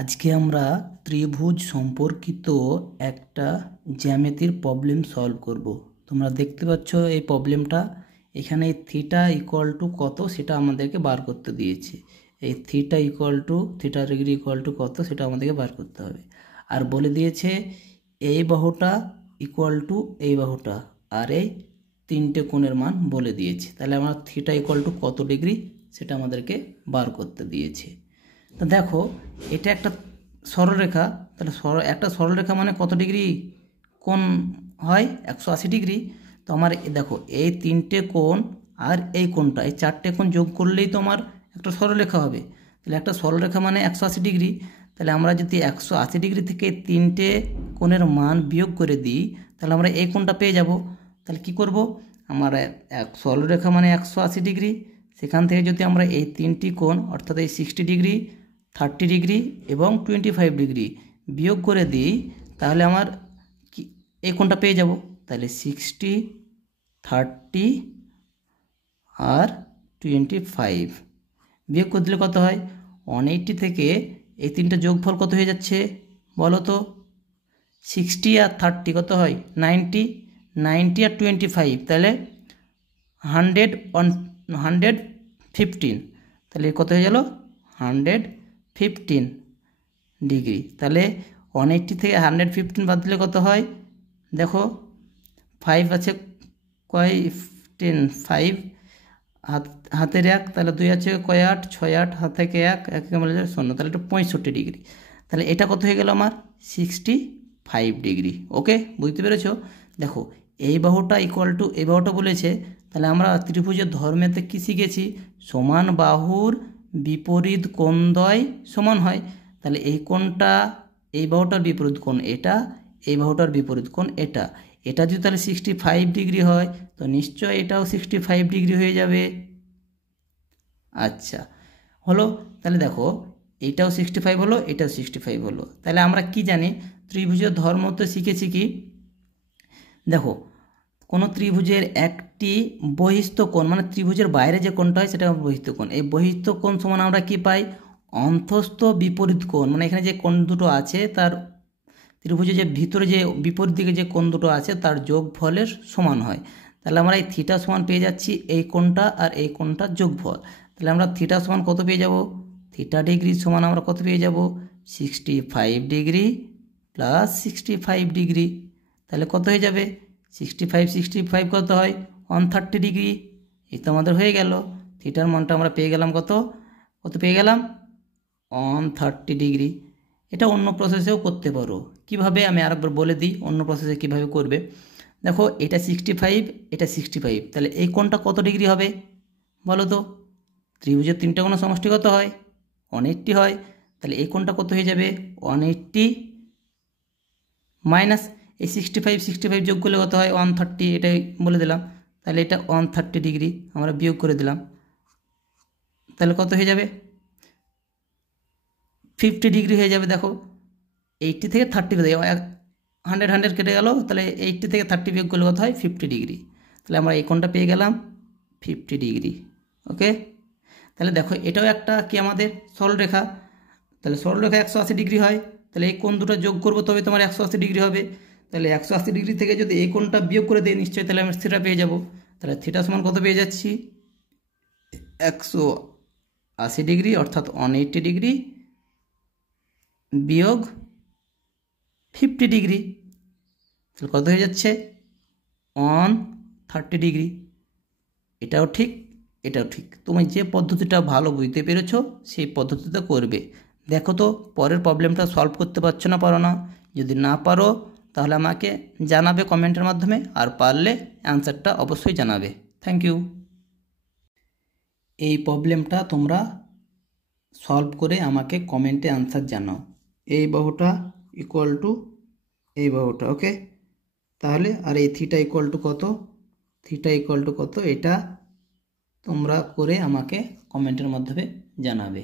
আজকে আমরা ত্রিভুজ সম্পর্কিত একটা জ্যামিতির প্রবলেম সলভ করব। তোমরা দেখতে পাচ্ছ এই প্রবলেমটা, এখানে থিটা ইকুয়াল টু কত সেটা আমাদেরকে বার করতে দিয়েছে। এই থিটা ডিগ্রি ইকুয়াল টু কত সেটা আমাদেরকে বার করতে হবে। আর বলে দিয়েছে এই বাহুটা ইকুয়াল টু এই বাহুটা, আর এই তিনটে কোণের মান বলে দিয়েছে। তাহলে আমরা থিটা ইকুয়াল টু কত ডিগ্রি সেটা আমাদেরকে বার করতে দিয়েছে। তো দেখো এটা একটা সরলরেখা, তাহলে একটা সরলরেখা মানে কত ডিগ্রি কোণ হয়? 180 ডিগ্রি। তো আমার দেখো এই তিনটে কোণ আর এই কোণটা, এই চারটে কোণ যোগ করলেই তো আমার একটা সরলরেখা হবে। তাহলে একটা সরলরেখা মানে 180 ডিগ্রি। তাহলে আমরা যদি 180 ডিগ্রি থেকে তিনটে কোণের মান বিয়োগ করে দিই তাহলে আমরা এই কোণটা পেয়ে যাব। তাহলে কি করব, আমার এক সরলরেখা মানে 180 ডিগ্রি, সেখান থেকে যদি আমরা এই তিনটি কোণ অর্থাৎ এই 60 ডিগ্রি, 30 ডিগ্রি এবং 25 ডিগ্রি বিয়োগ করে দিই তাহলে আমার কি এই কোণটা পেয়ে যাব। তাহলে 60, 30 আর 25 বিয়োগ করে দিলে কত হয়? 180 থেকে এই তিনটা যোগফল কত হয়ে যাচ্ছে বলো তো? 60 আর 30 কত হয়? 90, 90 আর 25 তাহলে 115। তাহলে কত হয়ে গেল? 115 ডিগ্রি। তাহলে 180 থেকে 115 বাদ দিলে কত হয় দেখো? 5 আছে, কয় 10, 5 হাতের 1, তাহলে 2 আছে, কয় 8, 6 8 হাত থেকে 1 মিলে 0, তাহলে এটা 65 ডিগ্রি। তাহলে এটা কত হয়ে গেল আমার? 65 ডিগ্রি। ওকে, বুঝতে পেরেছো? দেখো এই বাহুটা ইকুয়াল টু এই বাহুটা বলেছে, তাহলে আমরা ত্রিভুজের ধর্মেতে কী শিখেছি? সমান বাহুর বিপরীত কোণদ্বয় সমান হয়। তাহলে এই কোণটা, এই বাহুটার বিপরীত কোণ এটা, এই বাহুটার বিপরীত কোণ এটা। এটা যদি তাহলে 65 ডিগ্রি হয় তো নিশ্চয় এটাও 65 ডিগ্রি হয়ে যাবে। আচ্ছা হলো, তাহলে দেখো এইটাও 65 হলো, এটাও 65 হলো। তাহলে আমরা কি জানি? ত্রিভুজের ধর্ম তো শিখেছি কি? দেখো কোনো ত্রিভুজের একটি বহিস্থ কোণ, মানে ত্রিভুজের বাইরে যে কোণটা হয় সেটা বহিস্থ কোণ। এই বহিস্থ কোণ সমান আমরা কি পাই? অন্তস্থ বিপরীত কোণ, মানে এখানে যে কোণ দুটো আছে তার ত্রিভুজের যে ভিতরে যে বিপরীত দিকে যে কোণ দুটো আছে তার যোগফলের সমান হয়। তাহলে আমরা এই থিটা সমান পেয়ে যাচ্ছি এই কোণটা আর এই কোণটার যোগফল। তাহলে আমরা থিটা সমান কত পেয়ে যাব? থিটা ডিগ্রি সমান আমরা কত পেয়ে যাব? 65 ডিগ্রি প্লাস 65 ডিগ্রি। তাহলে কত হয়ে যাবে? 65 কত হয়? 130 ডিগ্রি। এই তো আমাদের হয়ে গেল। থিটার মানটা আমরা পেয়ে গেলাম কত? কত পেয়ে গেলাম? 130 ডিগ্রি। এটা অন্য প্রসেসেও করতে পারো। কিভাবে আমি আরেকবার বলে দিই অন্য প্রসেসে কিভাবে করবে। দেখো এটা 65, এটা 65, তাহলে এই কোণটা কত ডিগ্রি হবে বলো তো? ত্রিভুজের তিনটা কোণ সমষ্টি কত হয়? 180 হয়। তাহলে এই কোণটা কত হয়ে যাবে? 180 মাইনাস এই 65 যোগ করলে কত হয়? 130, এটাই বলে দিলাম। তাহলে এটা 130 ডিগ্রি আমরা বিয়োগ করে দিলাম, তাহলে কত হয়ে যাবে? 50 ডিগ্রি হয়ে যাবে। দেখো 80 থেকে 30 কেটে 100 কেটে গেল, তাহলে 80 থেকে 30 বিয়োগ করলে কত হয়? 50 ডিগ্রি। তাহলে আমরা এই কোণটা পেয়ে গেলাম 50 ডিগ্রি। ওকে, তাহলে দেখো এটাও একটা কি আমাদের সরলরেখা। তাহলে সরলরেখা 180 ডিগ্রি হয়, তাহলে এই কোণ দুটো যোগ করবো তবে তোমার 180 ডিগ্রি হবে। তাহলে 180 ডিগ্রি থেকে যদি এই কোণটা বিয়োগ করে দিই নিশ্চয়ই তাহলে আমি থিটা পেয়ে যাব। তাহলে থিটা সমান কত পেয়ে যাচ্ছি? 180 ডিগ্রি অর্থাৎ 180 ডিগ্রি বিয়োগ 50 ডিগ্রি, তাহলে কত হয়ে যাচ্ছে? 130 ডিগ্রি। এটাও ঠিক, এটাও ঠিক। তুমি যে পদ্ধতিটা ভালো বুঝতে পেরেছো সেই পদ্ধতিতে করবে। দেখো তো পরের প্রবলেমটা সলভ করতে পারছো না, পারো না? যদি না পারো তাহলে আমাকে জানাবে কমেন্টের মাধ্যমে, আর পারলে অ্যান্সারটা অবশ্যই জানাবে। Thank you. এই প্রবলেমটা তোমরা সলভ করে আমাকে কমেন্টে অ্যান্সার জানাও। এই বাহুটা ইকুয়াল টু এই বাহুটা, ওকে? তাহলে আর এই থিটা ইকুয়াল টু কত? থিটা ইকুয়াল টু কত এটা তোমরা করে আমাকে কমেন্টের মাধ্যমে জানাবে।